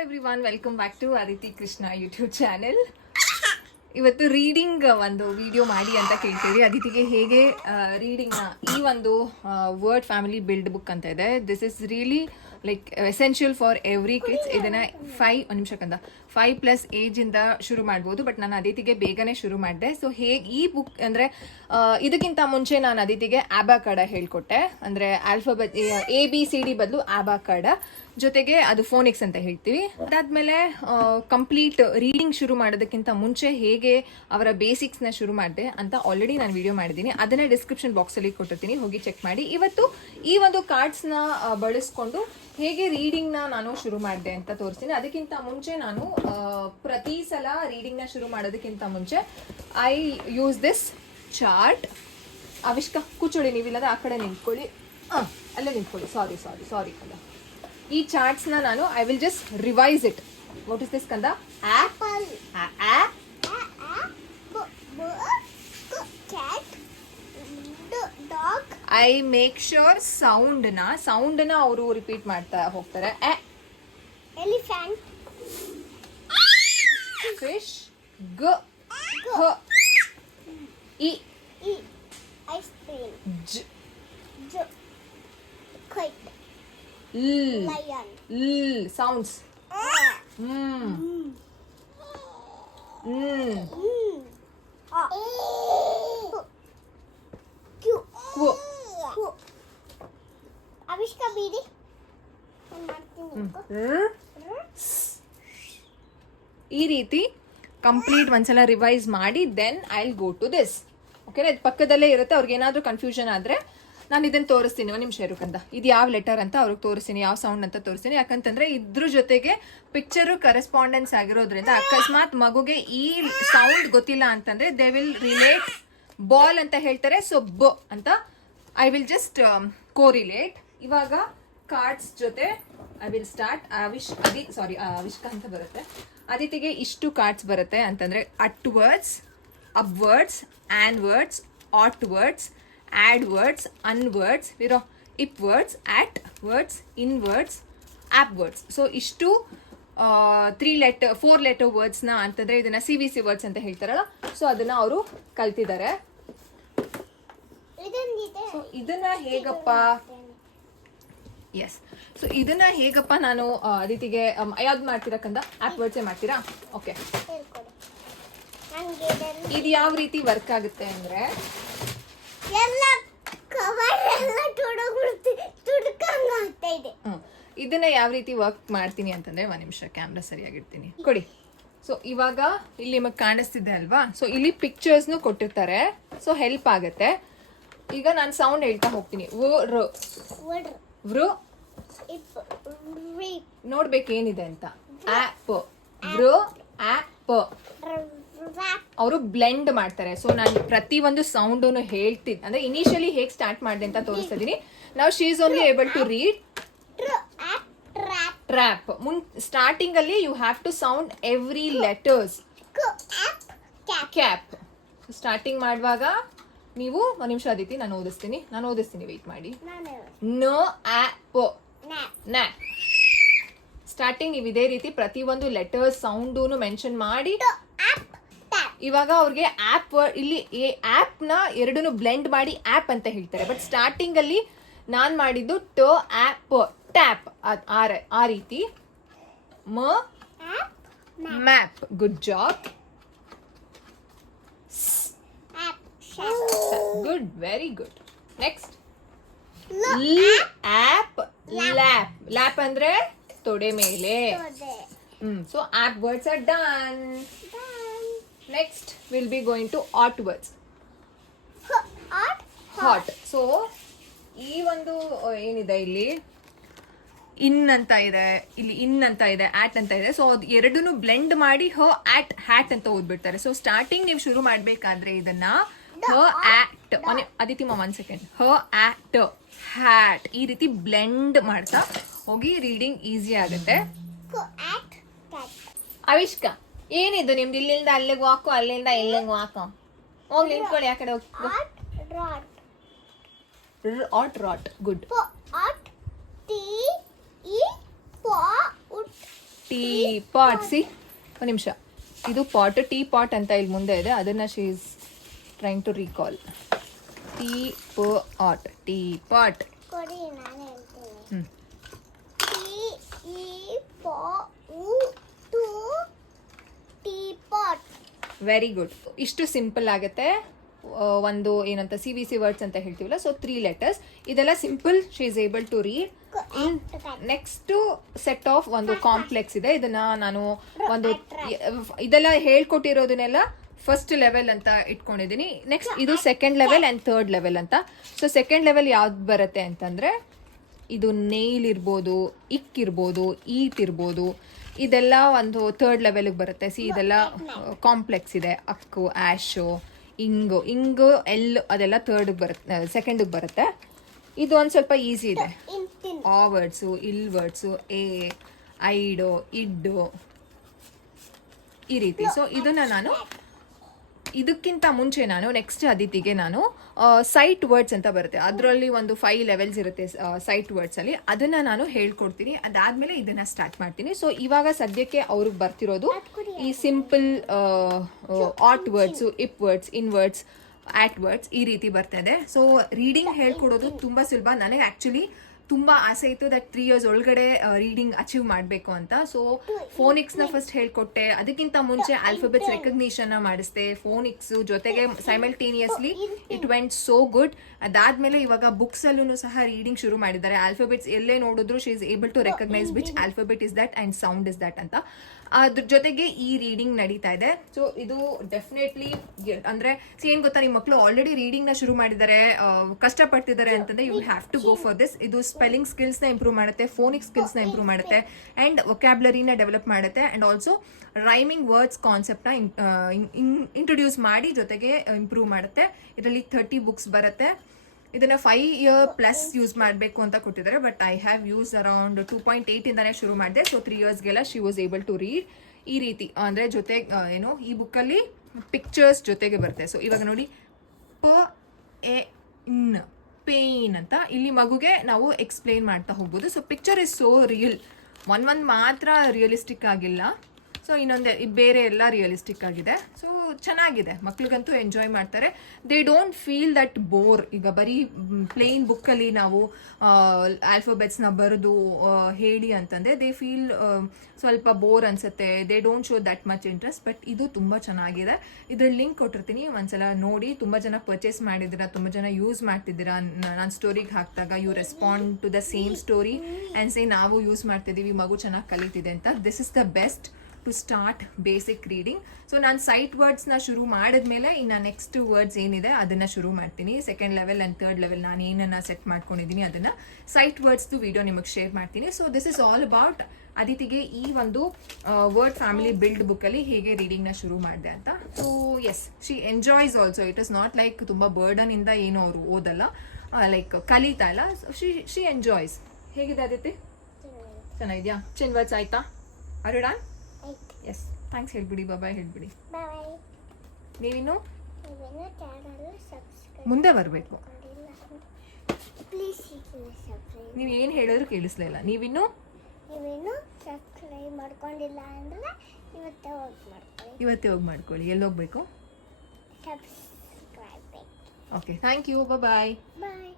Everyone, welcome back to Aditi Krishna YouTube channel. ಇವತ್ತು reading ಒಂದು video ಮಾಡಿ ಅಂತ ಕೇಳ್ತೀವಿ. ಅದಿತಿಗೆ ಹೇಗೆ ರೀಡಿಂಗ್ನ ಈ ಒಂದು ವರ್ಡ್ ಫ್ಯಾಮಿಲಿ ಬಿಲ್ಡ್ ಬುಕ್ ಅಂತ ಇದೆ. This is really like essential for every kids. ಇದನ್ನ 5+ ಏಜ್ ಇಂದ ಶುರು ಮಾಡ್ಬೋದು, ಬಟ್ ನಾನು ಅದಿತಿಗೆ ಬೇಗನೆ ಶುರು ಮಾಡಿದೆ. ಸೊ ಹೇಗೆ ಈ ಬುಕ್ ಅಂದ್ರೆ ಇದಕ್ಕಿಂತ ಮುಂಚೆ ನಾನು ಅದಿತಿಗೆ ಆಬಾಕಡ ಹೇಳ್ಕೊಟ್ಟೆ. ಅಂದ್ರೆ ಆಲ್ಫಾಬೆಟ್ ABCD ಬದಲು ಆಬಾಕಡ, ಜೊತೆಗೆ ಅದು ಫೋನಿಕ್ಸ್ ಅಂತ ಹೇಳ್ತೀವಿ. ಅದಾದ್ಮೇಲೆ ಕಂಪ್ಲೀಟ್ ರೀಡಿಂಗ್ ಶುರು ಮಾಡೋದಕ್ಕಿಂತ ಮುಂಚೆ ಹೇಗೆ ಅವರ ಬೇಸಿಕ್ಸ್ನ ಶುರು ಮಾಡಿದೆ ಅಂತ ಆಲ್ರೆಡಿ ನಾನು ವಿಡಿಯೋ ಮಾಡಿದ್ದೀನಿ. ಅದನ್ನ ಡಿಸ್ಕ್ರಿಪ್ಷನ್ ಬಾಕ್ಸಲ್ಲಿ ಕೊಟ್ಟಿರ್ತೀನಿ, ಹೋಗಿ ಚೆಕ್ ಮಾಡಿ. ಇವತ್ತು ಈ ಒಂದು ಕಾರ್ಡ್ಸ್ನ ಬಳಸ್ಕೊಂಡು ಹೇಗೆ ರೀಡಿಂಗ್ನ ನಾನು ಶುರು ಮಾಡಿದೆ ಅಂತ ತೋರಿಸ್ತೀನಿ. ಅದಕ್ಕಿಂತ ಮುಂಚೆ ನಾನು ಪ್ರತಿ ಸಲ ರೀಡಿಂಗ್ನ ಶುರು ಮಾಡೋದಕ್ಕಿಂತ ಮುಂಚೆ ಐ ಯೂಸ್ ದಿಸ್ ಚಾರ್ಟ್. ಅವಿಷ್ಕ ಕೂಚೋಳಿ, ನೀವಿಲ್ಲದ ಆ ಕಡೆ ನಿಂತ್ಕೊಳ್ಳಿ. ಅಲ್ಲೇ ನಿಂತ್ಕೊಳ್ಳಿ. ಸಾರಿ ಕಂದ. ಈ ಚಾರ್ಟ್ಸ್ನ ನಾನು I will just revise it. What is this ಕಂದ? ಆಪಲ್, ಐ ಮೇಕ್ ಶ್ಯೂರ್ ಸೌಂಡ್ನ ಅವರು ರಿಪೀಟ್ ಮಾಡ್ತಾ ಹೋಗ್ತಾರೆ. ಎಲಿಫೆಂಟ್, ಫಿಶ್, ಗ ಹ, ಇ ಐಸ್ ಕ್ರೀಮ್, ಜ ಕೈಟ್, ಲಯನ್, ಸೌಂಡ್ಸ್. ಅವಿಷ್ಕ ಬೀದಿ ಈ ರೀತಿ ಕಂಪ್ಲೀಟ್ ಒಂದ್ಸಲ ರಿವೈಸ್ ಮಾಡಿ then I will go to this. ಓಕೆನಾ? ಇದು ಪಕ್ಕದಲ್ಲೇ ಇರುತ್ತೆ. ಅವ್ರಿಗೆ ಏನಾದರೂ ಕನ್ಫ್ಯೂಷನ್ ಆದರೆ ನಾನು ಇದನ್ನು ತೋರಿಸ್ತೀನಿ. ಒಂದು ನಿಮಿಷ ಇರುಕಂದ. ಇದು ಯಾವ ಲೆಟರ್ ಅಂತ ಅವ್ರಿಗೆ ತೋರಿಸ್ತೀನಿ, ಯಾವ ಸೌಂಡ್ ಅಂತ ತೋರಿಸ್ತೀನಿ. ಯಾಕಂತಂದ್ರೆ ಇದ್ರ ಜೊತೆಗೆ ಪಿಕ್ಚರು ಕರೆಸ್ಪಾಂಡೆನ್ಸ್ ಆಗಿರೋದ್ರಿಂದ ಅಕಸ್ಮಾತ್ ಮಗುಗೆ ಈ ಸೌಂಡ್ ಗೊತ್ತಿಲ್ಲ ಅಂತಂದ್ರೆ ದೇ ವಿಲ್ ರಿಲೇಟ್. ಬಾಲ್ ಅಂತ ಹೇಳ್ತಾರೆ, ಸೊ ಬ ಅಂತ ಐ ವಿಲ್ ಜಸ್ಟ್ ಕೋರಿಲೇಟ್. ಇವಾಗ ಕಾರ್ಡ್ಸ್ ಜೊತೆ ಐ ವಿಲ್ ಸ್ಟಾರ್ಟ್. ಅವಿಷ್ಕ ಅಂತ ಬರುತ್ತೆ. ಅದಿತಿಗೆ ಇಷ್ಟು ಕಾರ್ಡ್ಸ್ ಬರುತ್ತೆ ಅಂತಂದ್ರೆ at words, up words, on words, at words, add words, unwords, if words, at words, in words, app words. So ಇಷ್ಟು 4 letter words ನ ಅಂತಂದ್ರೆ ಇದನ್ನ CVC words ಅಂತ ಹೇಳ್ತಾರಲ್ಲ, ಸೊ ಅದನ್ನ ಅವರು ಕಲ್ತಿದ್ದಾರೆ. ಸೊ ಇದನ್ನ ಹೇಗಪ್ಪ ನಾನು ಅದಿತಿಗೆ ಯಾವ್ದು ಮಾಡ್ತೀರಾ ಕಂದ? ಆಪ್ ವರ್ಡ್ಸೇ ಮಾಡ್ತೀರಾ? ಓಕೆ. ಇದು ಯಾವ ರೀತಿ ವರ್ಕ್ ಆಗುತ್ತೆ ಅಂದ್ರೆ ಇದನ್ನ ಯಾವ ರೀತಿ ವರ್ಕ್ ಮಾಡ್ತೀನಿ ಅಂತಂದ್ರೆ, ಒಂದ್ ನಿಮಿಷ ಕ್ಯಾಮ್ರಾ ಸರಿಯಾಗಿಡ್ತೀನಿ, ಕೊಡಿ. ಸೊ ಇವಾಗ ಇಲ್ಲಿ ನಿಮಗೆ ಕಾಣಿಸ್ತಿದೆ ಅಲ್ವಾ? ಸೊ ಇಲ್ಲಿ ಪಿಕ್ಚರ್ಸ್ನು ಕೊಟ್ಟಿರ್ತಾರೆ, ಸೊ ಹೆಲ್ಪ್ ಆಗುತ್ತೆ. ಈಗ ನಾನು ಸೌಂಡ್ ಹೇಳ್ತಾ ಹೋಗ್ತೀನಿ. ನೋಡ್ಬೇಕೇನಿದೆ ಅಂತ. ಆಪ್, ಆಪ್ ಅವರು ಬ್ಲೆಂಡ್ ಮಾಡ್ತಾರೆ. ಸೊ ನಾನು ಪ್ರತಿ ಒಂದು ಸೌಂಡ್ ಹೇಳ್ತಿದ್ದೆ, ಅಂದ್ರೆ ಇನಿಷಿಯಲಿ ಹೇಗೆ ಸ್ಟಾರ್ಟ್ ಮಾಡಿದೆ ಅಂತ ತೋರಿಸ್ತಾ ಇದೀನಿ. ನಾವು she is only able to read trap. Starting ಅಲ್ಲಿ you have to sound every letters. Cap starting ಮಾಡುವಾಗ ನೀವು ಒಂದ್ ನಿಮಿಷ ಅದಿತಿ, ನಾನು ಓದಿಸ್ತೀನಿ, ವೆಯ್ಟ್ ಮಾಡಿ. No ap, nap. ಸ್ಟಾರ್ಟಿಂಗ್ ನೀವು ಇದೇ ರೀತಿ ಪ್ರತಿ ಒಂದು ಲೆಟರ್ಸ್ ಸೌಂಡ್ ಮೆನ್ಷನ್ ಮಾಡಿ. ಇವಾಗ ಅವ್ರಿಗೆ ಆಪ್ ಇಲ್ಲಿ ಆಪ್ ನ ಎರಡನ್ನು ಬ್ಲೆಂಡ್ ಮಾಡಿ ಆಪ್ ಅಂತ ಹೇಳ್ತಾರೆ. ಬಟ್ ಸ್ಟಾರ್ಟಿಂಗ್ ಅಲ್ಲಿ ನಾನ್ ಮಾಡಿದ್ದು ಟ ಆಪ್ ಟ್ಯಾಪ್, ಆ ರೀತಿ. Map, good job, good, very good. Next ap lap. Lap ಅಂದ್ರೆ ತೊಡೆ ಮೇಲೆ. So ap words are done. Next we'll be going to hot words. Hot. So ಈ ಒಂದು ಏನಿದೆ ಇಲ್ಲಿ ಇನ್ ಅಂತ ಇದೆ, ಇಲ್ಲಿ ಇನ್ ಅಂತ ಇದೆ, ಆಟ್ ಅಂತ ಇದೆ. ಸೊ ಅದು ಎರಡನ್ನು ಬ್ಲೆಂಡ್ ಮಾಡಿ ಆಟ್ ಹ್ಯಾಟ್ ಅಂತ ಓದ್ಬಿಡ್ತಾರೆ. ಸೊ ಸ್ಟಾರ್ಟಿಂಗ್ ನೀವು ಶುರು ಮಾಡ್ಬೇಕಾದ್ರೆ ಇದನ್ನ ಆಟ್, ಅದಿತಿ ಮಾ 1 second, ಆಟ್ ಹ್ಯಾಟ್ ಈ ರೀತಿ ಬ್ಲೆಂಡ್ ಮಾಡ್ತಾ ಹೋಗಿ ರೀಡಿಂಗ್ ಈಸಿ ಆಗುತ್ತೆ. ಅವಿಷ್ಕ, ಏನಿದು ನಿಮ್ದು? ಇಲ್ಲಿಂದ ಅಲ್ಲಿಗೆ ವಾಕು, ಅಲ್ಲಿಂದ ಇಲ್ಲಿಗೆ ವಾಕು. ಹೋಗಿ ನಿಂತ್ಕೊಳ್ಳಿ, ಆ ಕಡೆ ಹೋಗಿ. Rat, good. Tea pot. ಸಿ ಒಂದು ನಿಮಿಷ, ಇದು ಪಾಟ್, ಟೀ ಪಾಟ್ ಅಂತ ಇಲ್ಲಿ ಮುಂದೆ ಇದೆ, ಅದನ್ನು she is trying to recall. Tea pot, tea pot. ಕೊಡಿ ನಾನು ಹೇಳ್ತೀನಿ. ಹ್ಞೂ ಟೀಪಾಟ್. Very good. ಇಷ್ಟು ಸಿಂಪಲ್ ಆಗುತ್ತೆ. ಒಂದು ಏನಂತ CVC ವರ್ಡ್ಸ್ ಅಂತ ಹೇಳ್ತೀವಲ್ಲ, ಸೊ 3 letters. ಇದೆಲ್ಲ simple, she is able to read. Next set of ಒಂದು ಕಾಂಪ್ಲೆಕ್ಸ್ ಇದೆ, ಇದನ್ನ ನಾನು ಒಂದು ಇದೆಲ್ಲ ಹೇಳ್ಕೊಟ್ಟಿರೋದನ್ನೆಲ್ಲ ಫಸ್ಟ್ ಲೆವೆಲ್ ಅಂತ ಇಟ್ಕೊಂಡಿದ್ದೀನಿ. ನೆಕ್ಸ್ಟ್ ಇದು second level and third level ಅಂತ. ಸೊ ಸೆಕೆಂಡ್ ಲೆವೆಲ್ ಯಾವ್ದು ಬರುತ್ತೆ ಅಂತಂದರೆ ಇದು ನೇಲ್ ಇರ್ಬೋದು, ಇಕ್ ಇರ್ಬೋದು, ಈಟ್ ಇರ್ಬೋದು, ಇದೆಲ್ಲ ಒಂದು ಥರ್ಡ್ ಲೆವೆಲ್ಗೆ ಬರುತ್ತೆ. ಸಿ ಇದೆಲ್ಲ ಕಾಂಪ್ಲೆಕ್ಸ್ ಇದೆ. ಅಕ್ಕು, ಆ್ಯಶು, ಇಂಗು, ಎಲ್ ಅದೆಲ್ಲ ಥರ್ಡ್ಗೆ ಬರುತ್ತೆ, ಸೆಕೆಂಡಿಗೆ ಬರುತ್ತೆ. ಇದು ಒಂದು ಸ್ವಲ್ಪ ಈಸಿ ಇದೆ. ಆ ವರ್ಡ್ಸು, ಇಲ್ ವರ್ಡ್ಸು, ಎ, ಐಡು, ಇಡ್ಡು, ಈ ರೀತಿ. ಸೊ ಇದನ್ನು ನಾನು ಇದಕ್ಕಿಂತ ಮುಂಚೆ ನಾನು ನೆಕ್ಸ್ಟ್ ಅದಿತಿಗೆ ನಾನು ಸೈಟ್ ವರ್ಡ್ಸ್ ಅಂತ ಬರುತ್ತೆ, ಅದರಲ್ಲಿ ಒಂದು 5 ಲೆವೆಲ್ಸ್ ಇರುತ್ತೆ ಸೈಟ್ ವರ್ಡ್ಸಲ್ಲಿ, ಅದನ್ನು ನಾನು ಹೇಳ್ಕೊಡ್ತೀನಿ. ಅದಾದಮೇಲೆ ಇದನ್ನು ಸ್ಟಾರ್ಟ್ ಮಾಡ್ತೀನಿ. ಸೊ ಇವಾಗ ಸದ್ಯಕ್ಕೆ ಅವ್ರಿಗೆ ಬರ್ತಿರೋದು ಈ simple at words, ip words, in words, at words, ಈ ರೀತಿ ಬರ್ತಾಯಿದೆ. ಸೊ ರೀಡಿಂಗ್ ಹೇಳ್ಕೊಡೋದು ತುಂಬ ಸುಲಭ. ನನಗೆ ಆ್ಯಕ್ಚುಲಿ ತುಂಬ ಆಸೆ ಇತ್ತು ದಟ್ 3 years ಒಳಗಡೆ ರೀಡಿಂಗ್ ಅಚೀವ್ ಮಾಡಬೇಕು ಅಂತ. ಸೊ ಫೋನಿಕ್ಸ್ನ ಫಸ್ಟ್ ಹೇಳ್ಕೊಟ್ಟೆ, ಅದಕ್ಕಿಂತ ಮುಂಚೆ ಆಲ್ಫಾಬೆಟ್ಸ್ ರೆಕಗ್ನಿಷನ್ನ ಮಾಡಿಸ್ದೆ ಫೋನಿಕ್ಸು ಜೊತೆಗೆ simultaneously. It went so good. ಅದಾದಮೇಲೆ ಇವಾಗ ಬುಕ್ಸಲ್ಲೂ ಸಹ ರೀಡಿಂಗ್ ಶುರು ಮಾಡಿದ್ದಾರೆ. ಆಲ್ಫಾಬೆಟ್ಸ್ ಎಲ್ಲೇ ನೋಡಿದ್ರು she is able to recognise which alphabet is that and sound is that ಅಂತ. ಅದ್ರ ಜೊತೆಗೆ ಈ ರೀಡಿಂಗ್ ನಡೀತಾ ಇದೆ. ಸೊ ಇದು ಡೆಫಿನೆಟ್ಲಿ ಅಂದರೆ ಏನು ಗೊತ್ತಾ, ನಿಮ್ಮ ಮಕ್ಕಳು ಆಲ್ರೆಡಿ ರೀಡಿಂಗ್ನ ಶುರು ಮಾಡಿದ್ದಾರೆ, ಕಷ್ಟಪಡ್ತಿದ್ದಾರೆ ಅಂತಂದರೆ you have to go for this. ಇದು ಸ್ಪೆಲ್ಲಿಂಗ್ ಸ್ಕಿಲ್ಸ್ನ ಇಂಪ್ರೂವ್ ಮಾಡುತ್ತೆ, ಫೋನಿಕ್ ಸ್ಕಿಲ್ಸ್ನ ಇಂಪ್ರೂವ್ ಮಾಡುತ್ತೆ, ಆ್ಯಂಡ್ ವೊಕ್ಯಾಬ್ಲರಿನ ಡೆವಲಪ್ ಮಾಡುತ್ತೆ, ಆ್ಯಂಡ್ ಆಲ್ಸೋ ರೈಮಿಂಗ್ ವರ್ಡ್ಸ್ ಕಾನ್ಸೆಪ್ಟ್ನ ಇಂಟ್ರೊಡ್ಯೂಸ್ ಮಾಡಿ ಜೊತೆಗೆ ಇಂಪ್ರೂವ್ ಮಾಡುತ್ತೆ. ಇದರಲ್ಲಿ 30 ಬುಕ್ಸ್ ಬರುತ್ತೆ. ಇದನ್ನು 5 year ಪ್ಲಸ್ ಯೂಸ್ ಮಾಡಬೇಕು ಅಂತ ಕೊಟ್ಟಿದ್ದಾರೆ, but I have use around 2.8 ಇಂದಾನೆ ಶುರು ಮಾಡಿದೆ. ಸೊ 3 yearsಗೆಲ್ಲ she was able to read. ಈ ರೀತಿ ಅಂದರೆ ಜೊತೆ ಏನು ಈ ಬುಕ್ಕಲ್ಲಿ ಪಿಕ್ಚರ್ಸ್ ಜೊತೆಗೆ ಬರುತ್ತೆ. ಸೊ ಇವಾಗ ನೋಡಿ, ಪ ಎ ನ್ ಪೇನ್ ಅಂತ ಇಲ್ಲಿ ಮಗುಗೆ ನಾವು ಎಕ್ಸ್ಪ್ಲೇನ್ ಮಾಡ್ತಾ ಹೋಗ್ಬೋದು. So picture is so real. ಒಂದು ಮಾತ್ರ ರಿಯಲಿಸ್ಟಿಕ್ ಆಗಿಲ್ಲ, ಸೊ ಇನ್ನೊಂದು ಬೇರೆ ಎಲ್ಲ ರಿಯಲಿಸ್ಟಿಕ್ ಆಗಿದೆ. ಸೊ ಚೆನ್ನಾಗಿದೆ, ಮಕ್ಳಿಗಂತೂ ಎಂಜಾಯ್ ಮಾಡ್ತಾರೆ. They don't feel that bore. ಈಗ ಬರೀ ಪ್ಲೇನ್ ಬುಕ್ಕಲ್ಲಿ ನಾವು ಆಲ್ಫಾಬೆಟ್ಸ್ನ ಬರೆದು ಹೇಳಿ ಅಂತಂದರೆ ದೇ ಫೀಲ್ ಸ್ವಲ್ಪ ಬೋರ್ ಅನಿಸುತ್ತೆ. They don't show that much interest. But ಇದು ತುಂಬ ಚೆನ್ನಾಗಿದೆ. ಇದ್ರಲ್ಲಿ ಲಿಂಕ್ ಕೊಟ್ಟಿರ್ತೀನಿ, ಒಂದ್ಸಲ ನೋಡಿ. ತುಂಬ ಜನ ಪರ್ಚೇಸ್ ಮಾಡಿದ್ದೀರಾ, ತುಂಬ ಜನ ಯೂಸ್ ಮಾಡ್ತಿದ್ದೀರಾ. ನಾನು ಸ್ಟೋರಿಗೆ ಹಾಕಿದಾಗ you respond to the same story and say ನಾವು ಯೂಸ್ ಮಾಡ್ತಿದ್ದೀವಿ, ಮಗು ಚೆನ್ನಾಗಿ ಕಲಿತಿದೆ ಅಂತ. This is the best to start basic reading. So ನಾನು ಸೈಟ್ ವರ್ಡ್ಸ್ನ ಶುರು ಮಾಡಿದ್ಮೇಲೆ ಇನ್ನು ನೆಕ್ಸ್ಟ್ ವರ್ಡ್ಸ್ ಏನಿದೆ ಅದನ್ನು ಶುರು ಮಾಡ್ತೀನಿ. Second level and third level ನಾನು ಏನನ್ನು ಸೆಟ್ ಮಾಡ್ಕೊಂಡಿದ್ದೀನಿ ಅದನ್ನು ಸೈಟ್ ವರ್ಡ್ಸ್ದು ವಿಡಿಯೋ ನಿಮಗೆ ಶೇರ್ ಮಾಡ್ತೀನಿ. So this is all about ಅದಿತಿಗೆ ಈ ಒಂದು ವರ್ಡ್ ಫ್ಯಾಮಿಲಿ ಬಿಲ್ಡ್ ಬುಕ್ಕಲ್ಲಿ ಹೇಗೆ ರೀಡಿಂಗ್ನ ಶುರು ಮಾಡಿದೆ ಅಂತ. So yes, she enjoys also. It is not like ತುಂಬ ಬರ್ಡನಿಂದ ಏನೋ ಅವರು ಓದಲ್ಲ, ಲೈಕ್ ಕಲಿತಾ ಇಲ್ಲ. ಶಿ ಎಂಜಾಯ್ಸ್. ಹೇಗಿದೆ ಅದಿತಿ? ಚೆನ್ನಾಗಿದೆಯಾ? ಚಿನ್ ವರ್ಡ್ಸ್ ಆಯ್ತಾ? Are you done? Yes, thanks ಹೇಳ್ಬಿಡಿ, ಬಾಯ್ ಹೇಳ್ಬಿಡಿ. ನೀವಿನ್ನು ಮುಂದೆ ಬರಬೇಕು. ನೀವು ಏನು ಹೇಳಿದ್ರು ಕೇಳಿಸ್ಲಿಲ್ಲ. ನೀವಿನ್ನು ಸಬ್ಸ್ಕ್ರೈಬ್ ಮಾಡ್ಕೊಂಡಿಲ್ಲ ಅಂದ್ರೆ ಇವತ್ತೇ ಹೋಗಿ ಮಾಡ್ಕೊಳ್ಳಿ. ಎಲ್ಲಿ ಹೋಗ್ಬೇಕು? Subscribe. Okay, thank you, bye. Bye.